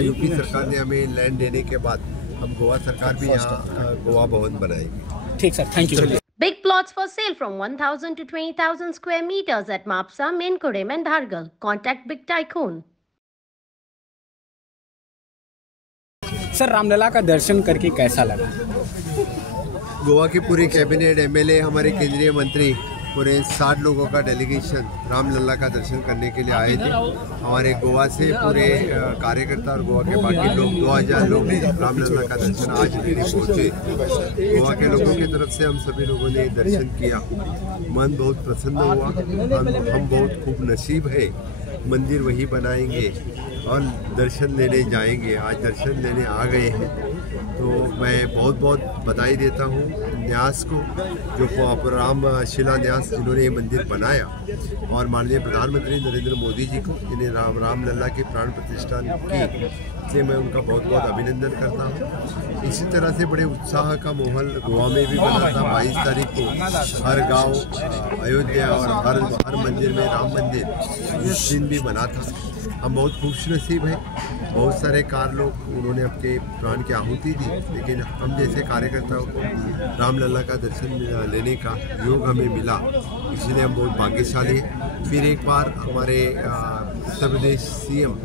यहाँ यूपी सरकार ने हमें लैंड देने के बाद हम गोवा सरकार भी यहाँ गोवा भवन बनाएगी। ठीक sir, thank you. Big plots for sale from 1,000 to 20,000 square meters at Mapsa, Menkurem and Dhargal. Contact Big Tycoon. Sir, Ramlala का दर्शन करके कैसा लगा? गोवा की पूरी कैबिनेट, एमएलए, हमारे केंद्रीय मंत्री, पूरे 60 लोगों का डेलीगेशन रामलला का दर्शन करने के लिए आए थे। हमारे गोवा से पूरे कार्यकर्ता और गोवा के बाकी लोग 2000 लोग रामलला का दर्शन आज लेने पहुँचे। गोवा के लोगों की तरफ से हम सभी लोगों ने दर्शन किया, मन बहुत प्रसन्न हुआ। हम बहुत खूब नसीब है, मंदिर वही बनाएंगे और दर्शन लेने जाएंगे। आज दर्शन लेने आ गए हैं, तो मैं बहुत बहुत बधाई देता हूँ न्यास को, जो राम शिलान्यास जिन्होंने ये मंदिर बनाया, और माननीय प्रधानमंत्री नरेंद्र मोदी जी को, जिन्हें रामलला की प्राण प्रतिष्ठा की, इसलिए मैं उनका बहुत बहुत अभिनंदन करता हूँ। इसी तरह से बड़े उत्साह का माहौल गोवा में भी बना था। 22 तारीख को हर गांव अयोध्या और हर मंदिर में राम मंदिर इस दिन भी बना था। हम बहुत खुशनसीब हैं, बहुत सारे लोग उन्होंने अपने प्राण की आहुति दी, लेकिन हम जैसे कार्यकर्ताओं को रामलला का दर्शन लेने का योग हमें मिला, इसलिए हम बहुत भाग्यशाली हैं। फिर एक बार हमारे उत्तर प्रदेश सीएम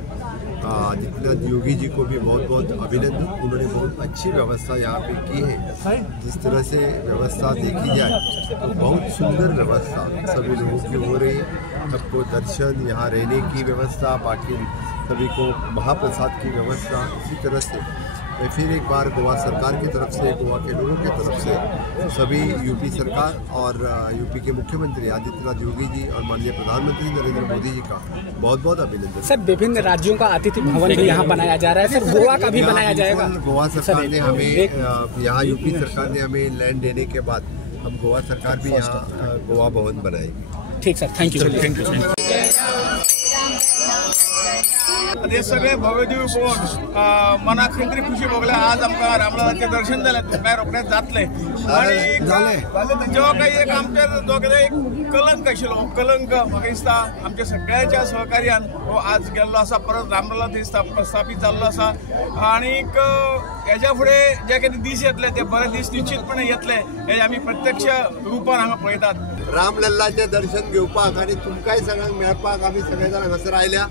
आदित्यनाथ योगी जी को भी बहुत बहुत अभिनंदन। उन्होंने बहुत अच्छी व्यवस्था यहाँ पे की है। जिस तरह से व्यवस्था देखी जाए तो बहुत सुंदर व्यवस्था सभी लोगों की हो रही है। सबको दर्शन, यहाँ रहने की व्यवस्था, बाकी सभी को महाप्रसाद की व्यवस्था। इसी तरह से मैं फिर एक बार गोवा सरकार की तरफ से, गोवा के लोगों की तरफ से सभी यूपी सरकार और यूपी के मुख्यमंत्री आदित्यनाथ योगी जी और माननीय प्रधानमंत्री नरेंद्र मोदी जी का बहुत बहुत अभिनंदन। सर, विभिन्न राज्यों का अतिथि भवन भी यहाँ बनाया जा रहा है, सर गोवा का भी बनाया जाएगा? गोवा सरकार ने हमें यहाँ यूपी सरकार ने हमें लैंड देने के बाद हम गोवा सरकार भी यहाँ गोवा भवन बनाएगी। ठीक sir, thank you. Thank you. हे सगळे भव्यदिव्य पळोवन मनाक खंय तरी खुशी भोगल्या। आज आमकां रामललाचें दर्शन जालें, भायर रोखडेंच जातलें आनी जेव्हा काही एक आमचेर जो कितें एक कलंक आशिल्लो, कलंक म्हाका दिसता आमच्या सगळ्यांच्या सहकार्यान हो आज गेल्लो आसा, परत रामलला थंय प्रस्थापीत जाल्लो आसा। आनीक हेच्या फुडें जे कितें दीस येतले ते बरे दीस निश्चितपणे येतले, हे आमी प्रत्यक्ष रुपान हांगा पळयतात। रामलल्लाचें दर्शन घेवपाक आनी तुमकांय सगळ्यांक मेळपाक आमी सगळे जाण हांगासर आयल्या।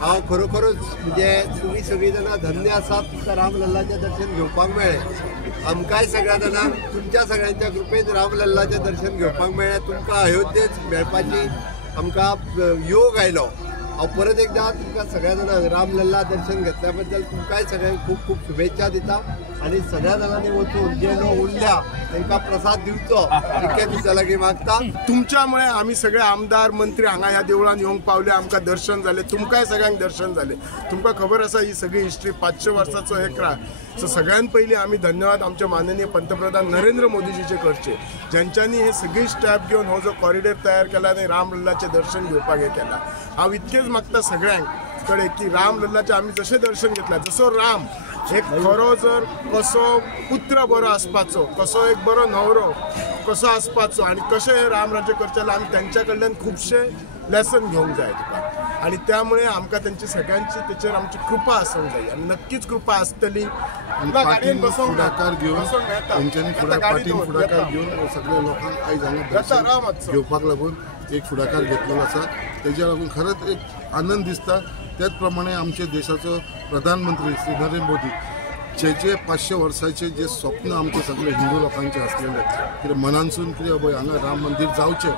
हांव खरोखरच म्हणजे तुम्ही सगळीं जाणां धन्य आसात, तुमकां रामलल्लाचें दर्शन घेवपाक मेळ्ळें। आमकांय सगळ्या जाणांक तुमच्या सगळ्यांच्या कृपेन रामलल्लाचें दर्शन घेवपाक मेळ्ळें। तुमकां अयोध्येत मेळपाची आमकां योग आयलो। हांव परत एकदां तुमकां सगळ्या जाणांक रामलल्ला दर्शन घेतल्या बद्दल तुमकांय सगळ्यांक खूब खूब शुभेच्छा दिता। आणि सगळ्या जणांनी वचून जे लोक उरल्या तांकां प्रसाद दिवचो इतके तुमच्या लागीं मागता। तुमच्यामुळे आम्ही सगळे आमदार मंत्री हांगा ह्या देवळान येवंक पावले, आमकां दर्शन जालें, तुमकांय सगळ्यांक दर्शन जालें। तुमकां खबर आसा ही सगळी हिस्ट्री 500 वर्सांचो हे क्राय। सो सगळ्यांत पयलीं आमी धन्यवाद आमचे माननीय पंतप्रधान नरेंद्र मोदीजीचे करचे, ज्यांच्यांनी हे सगळी स्टेप घेवन हो जो कॉरिडॉर तयार केला आनी रामलल्लाचें दर्शन घेवपाक हे केला। हांव इतकेंच मागता सगळ्यांक कडेन की रामलल्लाचें आमी जशें दर्शन घेतलां, जसो राम एक खरो जर कसो पुत्र बरो आसपाचो, कसो एक बरो न्हवरो कसो आसपाचो आनी कशें हे राम राज्य करचें, आमी तेंच्या कडल्यान खुबशे लेसन घेवंक जाय तुका। आणि त्यामुळे आमकां त्यांची सगळ्यांची त्याचेर आमची कृपा आसूंक जाय आनी नक्कीच कृपा आसतली। पाटीन फुडाकार घेवन तेंच्यांनी पाटीन फुडाकार घेवन सगळ्या लोकांक आयज हांगा घेवपाक लागून एक फुडाकार घेतलेलो आसा, तेज्या लागून खरेंच एक आनंद दिसता। त्याच प्रमाणे आमचे देशाचो प्रधानमंत्री श्री नरेंद्र मोदी जे 500 वर्साचे जे स्वप्न आमचे सगळे हिंदू लोकांचे आसलेले, कितें मनानसून कितें बाय हांगा राम मंदिर जावचें,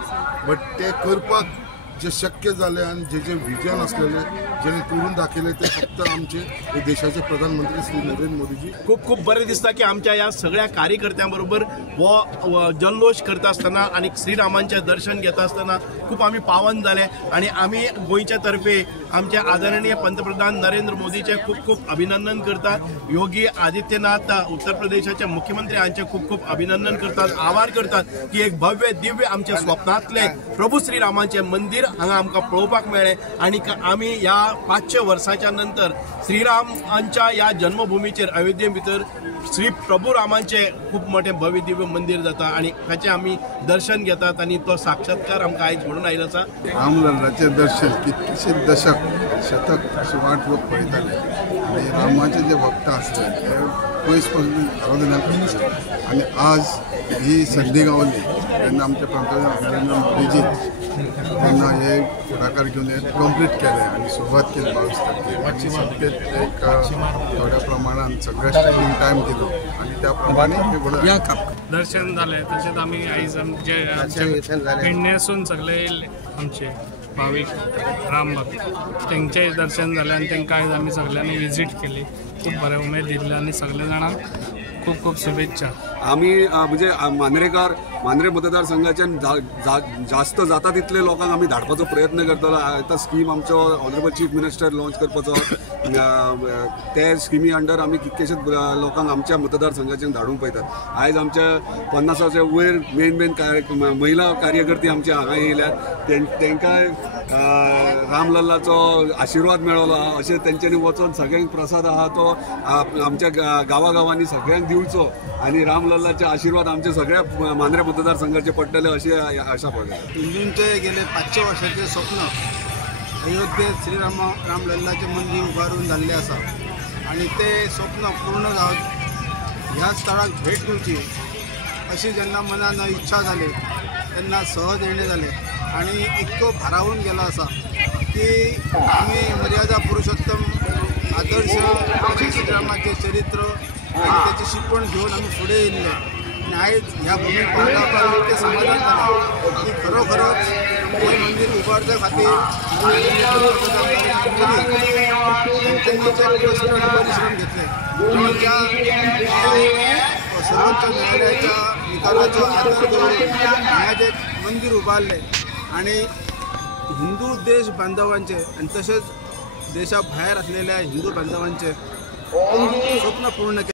बट ते करपाक जे शक्य जालें आनी जे विजन आसलेले जेणे करून दाखयले ते फक्त आमचे देशाचे प्रधानमंत्री श्री नरेंद्र मोदीजी। खूप खूप बरें दिसता की आमच्या या सगळ्या कार्यकर्त्यां बरोबर हो जल्लोष करता आसतना आणि श्रीरामांचें दर्शन घेता आसतना खूप आमी पावन जाले आणि आमी गोंयच्या तर्फे आमचे आदरणीय पंतप्रधान नरेंद्र मोदीचे खूप खूप अभिनंदन करतात। योगी आदित्यनाथ उत्तर प्रदेशाचे मुख्यमंत्री हांचे खूप खूप अभिनंदन करतात, आभार करतात की एक भव्य दिव्य आमचे स्वप्नातले प्रभू श्रीरामांचे मंदिर हांगा आमकां पळोवपाक मेळ्ळें आणि आमी ह्या 500 वर्साच्या नंतर श्रीरामांच्या या जन्मभूमीचेर अयोध्ये भितर श्री प्रभू रामांचे खूप मोठे भव्य दिव्य मंदिर जाता आणि ताचे आमी दर्शन घेतात आणि तो साक्षात्कार आमकां आयज म्हणून आयलो आसा। रामलल्लाचें दर्शन कितकेशे दशक शतक अशें वाट लोक पळयताले आणि रामाचे जे वक्ता असले ते पयसपासून आराधना आणि आज ही संधी गावली तेन्ना आमचे पंतप्रधान नरेंद्र मोदीजी त्यांना हे पुढाकार घेऊन हे कंप्लीट केले आणि सुरुवात केली 22 तारखेक आणि सगळेच एक थोड्या प्रमाणात सगळ्या स्टेडिंग टायम दिलो आणि त्या प्रमाणे हे दर्शन झाले तसेच आम्ही आईज आमचे पेडण्यासून सगळे आमचे भाविक रामभक्त त्यांचे दर्शन झाले आणि त्यांना आयज आम्ही सगळ्यांनी विजीट केली. खूप बरे उमेद दिले आणि सगळे जाणांक खूप खूप शुभेच्छा. आम्ही म्हणजे मांद्रे मतदारसंघाच्यान जास्त जाता तितले लोकांक आम्ही धाडपाचो प्रयत्न करतलो. आतां स्कीम आमचो ऑनरेबल चीफ मिनिस्टर लॉन्च करपाचो ते स्किमी अंडर आमी कितकेशेच लोकांक आमच्या मतदारसंघाच्यान धाडूंक पळयतात. आयज आमच्या 50च्या वयर मेन महिला कार्यकर्ती आमचे हांगा येयल्यात. तेंकां रामलल्लाचो आशिर्वाद मेळ्ळो अशें तेंच्यांनी वचून सगळ्यांक प्रसाद आहा तो आमच्या गांवांनी सगळ्यांक दिवचो आणि रामलल्लाचे आशीर्वाद आमचे सगळ्या मांद्रे मतदारसंघाचे पडटले अशी आशा पडटा. हिंदूंचे गेले 500 वर्षाचे स्वप्न अयोध्येत रामलल्लाचे मंदिर उबारून जाल्ले आसा आणि ते स्वप्न पूर्ण जावप ह्या स्थळाक भेट दिवची अशी जेन्ना मनान इच्छा जाली तेन्ना सहज येणे जाले आणि इतको भारावून गेलो आसा की आमी मर्यादा पुरुषोत्तम आदर्श श्रीरामाचे चरित्र आणि त्याची शिकवण घेऊन आम्ही पुढे येयले आणि आयज ह्या भूमीक पावता इतके समाधान जालें की खरोखरच हे मंदिर उबारच्या खातीर परिश्रम घेतले आणि त्या सर्वोच्च न्यायालयाच्या निकालाचो आदर करून हांगा जे मंदिर उबारले आणि हिंदू देश बांधवांचे आणि तसेच देशा भायर असलेल्या हिंदू बांधवांचे स्वप्न पूर्ण केले.